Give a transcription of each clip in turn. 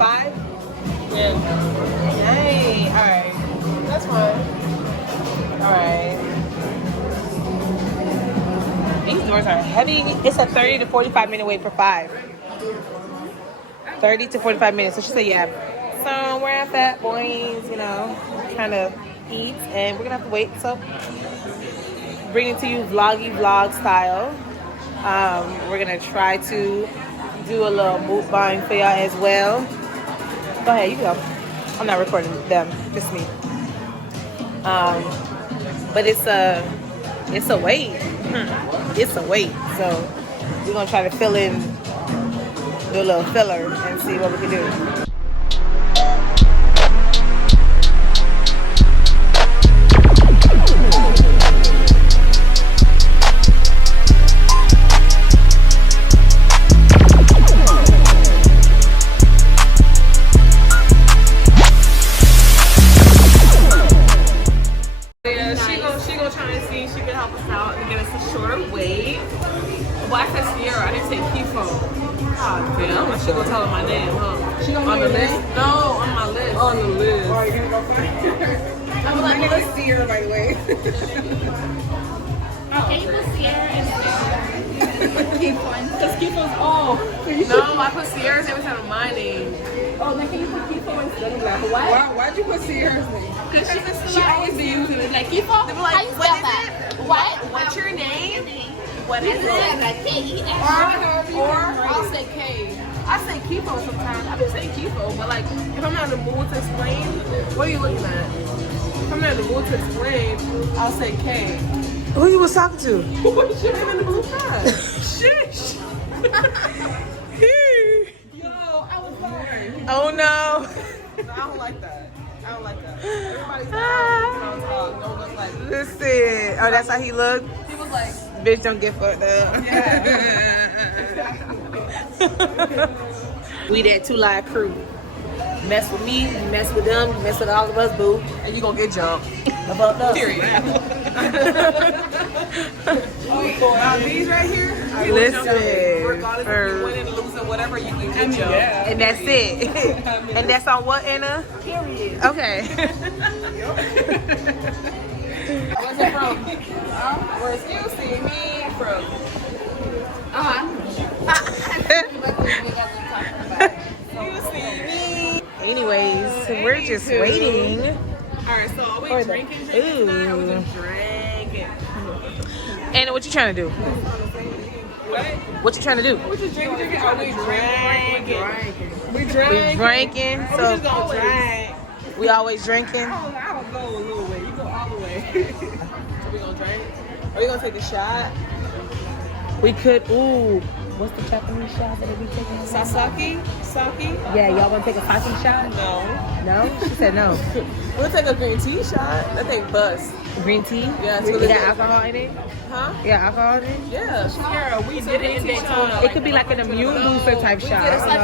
5? Yeah. Hey, alright. That's fine. Alright. These doors are heavy. It's a 30 to 45 minute wait for 5. 30 to 45 minutes. So she said, yeah. So we're at Fat Boys, you know, trying to eat, and we're gonna have to wait. So bring it to you vloggy vlog style. We're gonna try to do a little mukbang for y'all as well. Go ahead, you go. I'm not recording them, just me. But it's a wait. It's a wait. So we're gonna try to fill in, do a little filler and see what we can do. She gonna try and see if she can help us out and get us a shorter wait. Well, I said Sierra, I didn't say Kifo. Oh, damn. I should go tell her my name, huh? She on the list? No, on my list. On the list. Oh, you gonna go find her? I'm like, let's see her right away. Can you put Sierra and Kifo? Because Kifo's all. No, I put Sierra's name instead of my name. Oh, then can you put Kifo instead of that? What? Why'd you put Sierra's name? Because She always be using it. Like, Kifo? They be like, how you spell that? What? What's your name? What is it? Like K-E-F. Or I'll say K. I say Kifo sometimes. I be saying Kifo, but like if I'm not in the mood to explain, what are you looking at? If I'm not in the mood to explain, I'll say K. Who you was talking to? What's your name in the blue card? Shish. Yo, I was sorry. Oh no. No, I don't like that. I don't like that. Everybody's don't look like this. Listen. Oh, that's how he looked? He was like, bitch, don't get fucked up. Yeah. We that 2 Live crew. Mess with me, you mess with them, you mess with all of us, boo. And you gonna get jumped. Period. These right here, listen, regardless if you win and lose or whatever, you can get jumped. Yeah. And that's it. And that's on what, Anna? Period. Okay. Where's it from? Where's you see me from? You see me. Anyways, we're just waiting. Alright, so are we drinking tonight or we just drinking? Anna, what you trying to do? What you trying to do? We just drinking. Are we drinking? We drinking. So we just gonna drink. We always drinking. I don't go a little way. You go all the way. So we gonna drink? Are we gonna take a shot? We could. Ooh, what's the Japanese shot that we taking? Sake? Yeah, y'all wanna take a sake shot? No. No? She said no. We'll take a green tea shot. That thing bust. Green tea? Yeah, it's You really got good. alcohol in it? Huh? Yeah, alcohol in it? Yeah, sure. We did it in Daytona. It could be like an immune booster type shot. It's like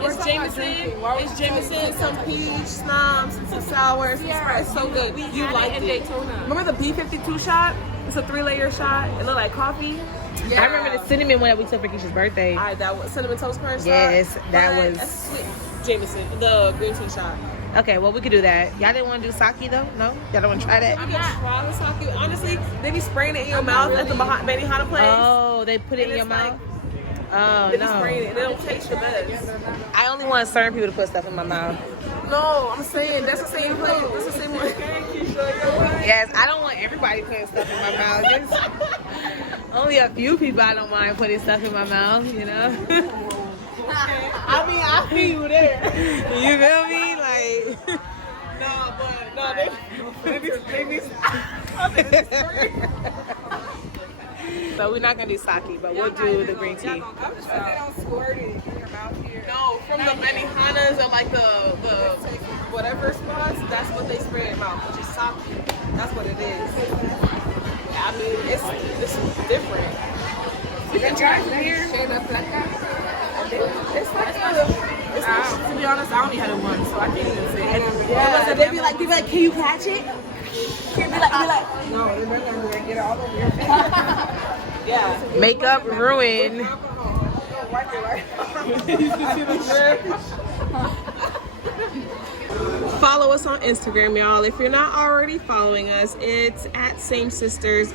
it's Jameson. Wow. It's Jameson, some peach, snobs, some sours. It's so good. You liked it. Remember the B52 shot? It's a 3-layer shot. It looked like coffee. Yeah. I remember the cinnamon one that we took for Keisha's birthday. That was cinnamon toast crunch. Yes, shot. that But was- that's sweet. Jameson, the green tea shot. Okay, well, we could do that. Y'all didn't want to do sake, though? No? Y'all don't want to try that? I can try the sake. Honestly, they be spraying it in your mouth at the Benihana place. Oh, they put it in And your it's like- mouth? Oh, They be spraying it. no. They don't taste the best. I only want certain people to put stuff in my mouth. No, I'm saying that's the same place. That's the same one. Yes, I don't want everybody putting stuff in my mouth. Just only a few people I don't mind putting stuff in my mouth, you know? I mean, I feel you there. You feel me? Like... So we're not gonna do sake, but we'll do the green tea. They don't squirt it in your mouth here. No, from the Benihanas and like the whatever spots, that's what they spray in your mouth, which is sake. That's what it is. I mean, it's different. You can try it here. It's like to be honest, I only had it once, so I can't even say it. Yeah, they be like, can you catch it? Be like, no, they're not gonna get it all over your face. Yeah. Makeup ruin. Follow us on Instagram, y'all. If you're not already following us, it's at samesisters_.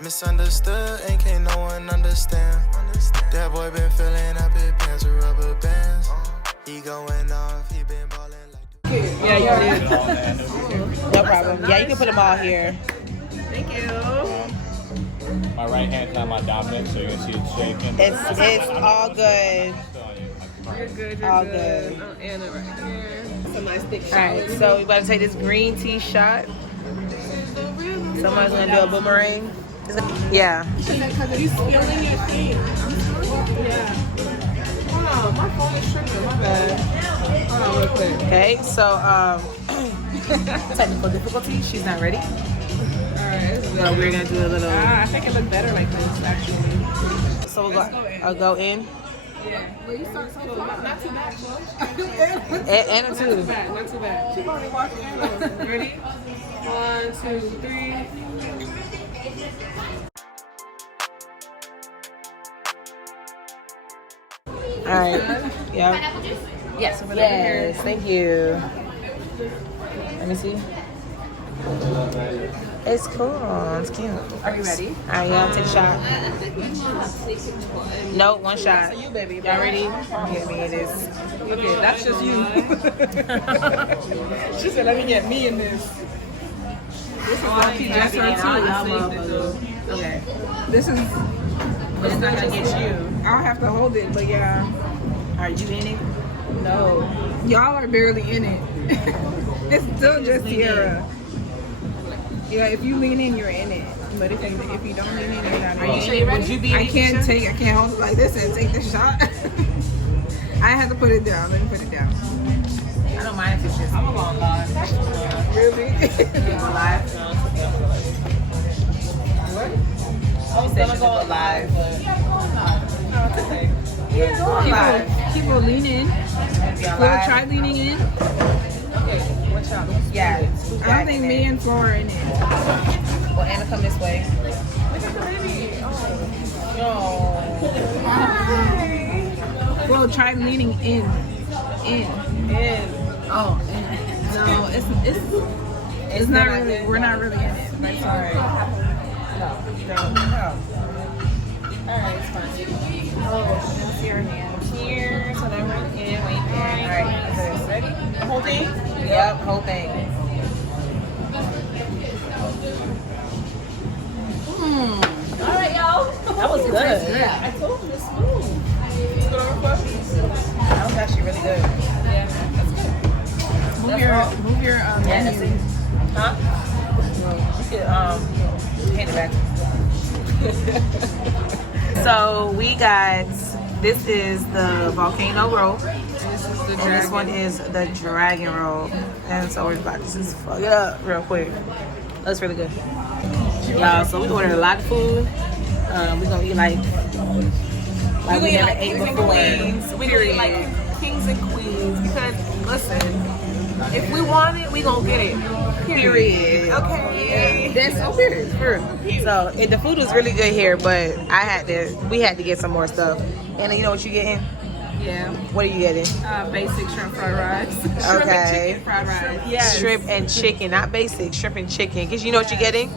Misunderstood, and can't no one understand. That boy been filling up his pants with rubber bands. He going off, he been balling like. Yeah, you did. No problem. Yeah, you can put them all here. Thank you. My right hand's on my dominant, so you can see it shaking. It's all good. You're good. All good. Oh, Anna right here. It's a nice thick shot. All right, so we about to take this green tea shot. Someone's gonna do a boomerang. Yeah. You spilling your thing. Yeah. Hold on, my phone is tripping. My bad. Hold on, real quick. Okay, so technical difficulty. She's not ready. Alright, So we're gonna do a little. I think it looked better like this, actually. So we'll go. I'll go in. Yeah. Well, you start so not too bad, bro. And a two. Not too bad. She already watched it. Ready? 1, 2, 3. All right. Yeah. Yes. Yes. Thank you. Let me see. It's cool. It's cute. Are you ready? All right, y'all take a shot. No, one shot. You, baby. Y'all ready? Get me this. Okay, that's just you. She said, let me get me in this. This is lucky just her too. Okay. This is. It's not gonna get you. I'll have to hold it, but yeah. Are you in it? No. Y'all are barely in it. It's still just Sierra. Yeah, if you lean in, you're in it. But if you don't lean in, you're not in it. Are you sure? Would you be in I it? can't hold it like this and take the shot. I have to put it down. Let me put it down. I don't mind if it's just. I'm gonna go live. Really? Live? What? I was gonna go live, but. No, it's okay. Yeah, go live. Keep on leaning. Live. Try leaning in. Okay, what y'all? Yeah. I don't think me and Flora are in it. Well, Anna, come this way. Look at the baby. Oh. Well, try leaning in. In. Oh, in. No, it's not really. We're not really in it. Like, sorry. No. Alright, it's fine. Oh, let's see her hand. Here, so then we're in. Wait there. Alright, ready? The whole thing? Yep, whole thing. Alright, y'all. That was good. I told him it's smooth. That was actually really good. Yeah, that's good. Move your menu. Huh? You could hand it back. So we got, this is the volcano roll. And this one is the dragon roll. And so we're about to just fuck it up real quick. That's really good. Y'all, so we ordered a lot of food. We're gonna eat like we never ate before. We eat like kings and queens because listen, if we want it, we gonna get it. Period. Okay. That's so period. So the food was really good here, but we had to get some more stuff. And you know what you getting? Yeah. What are you getting? Basic shrimp fried rice. Okay. Shrimp and chicken fried rice. Yes. Shrimp and chicken, not basic. Shrimp and chicken. Cause you know what you're getting?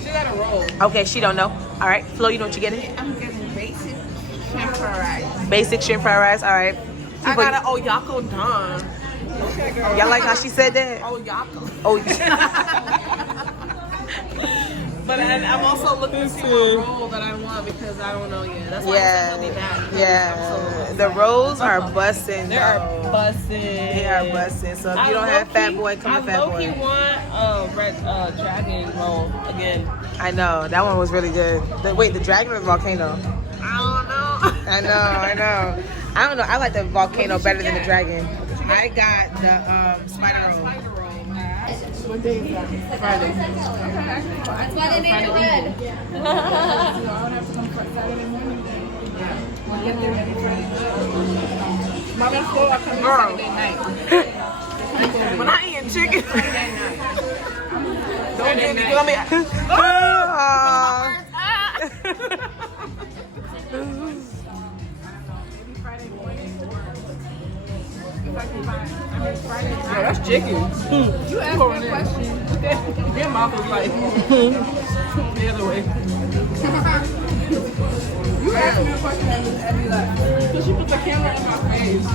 She got a roll. Okay, she don't know. All right, Flo, you know what you're getting? I'm getting basic shrimp fried rice. Basic shrimp fried rice. All right. I got an Oyako Don. Okay, girl. Y'all like how she said that? Oyako. Oh. But I'm also looking for a roll that I want because I don't know yet. That's why I said they'll be back. Yeah. The rolls are busting. They are busting. They are busting. So if you don't have Fat Boy, come to Fat Boy. I want a red dragon roll again. I know that one was really good. Wait, the dragon or the volcano? I don't know. I know. I don't know. I like the volcano better than the dragon. I got the spider roll. What day is that? Friday. That's why they made it red. Mama's school, I come Girl. Saturday night. When I eat chicken, don't get me. Let me. Yeah, that's chicken. You asked me a question. Your mouth was like the other way. You asked me a question and Abby laughed. So she put the camera in my face.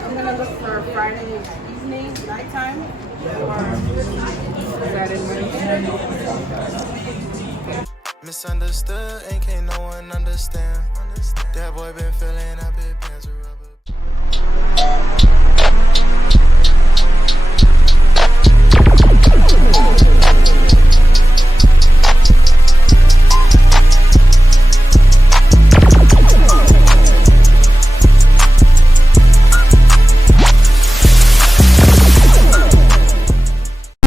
I'm gonna look for Friday evening, nighttime, or Saturday morning. Misunderstood and can't no one understand. That boy been feeling up his pants.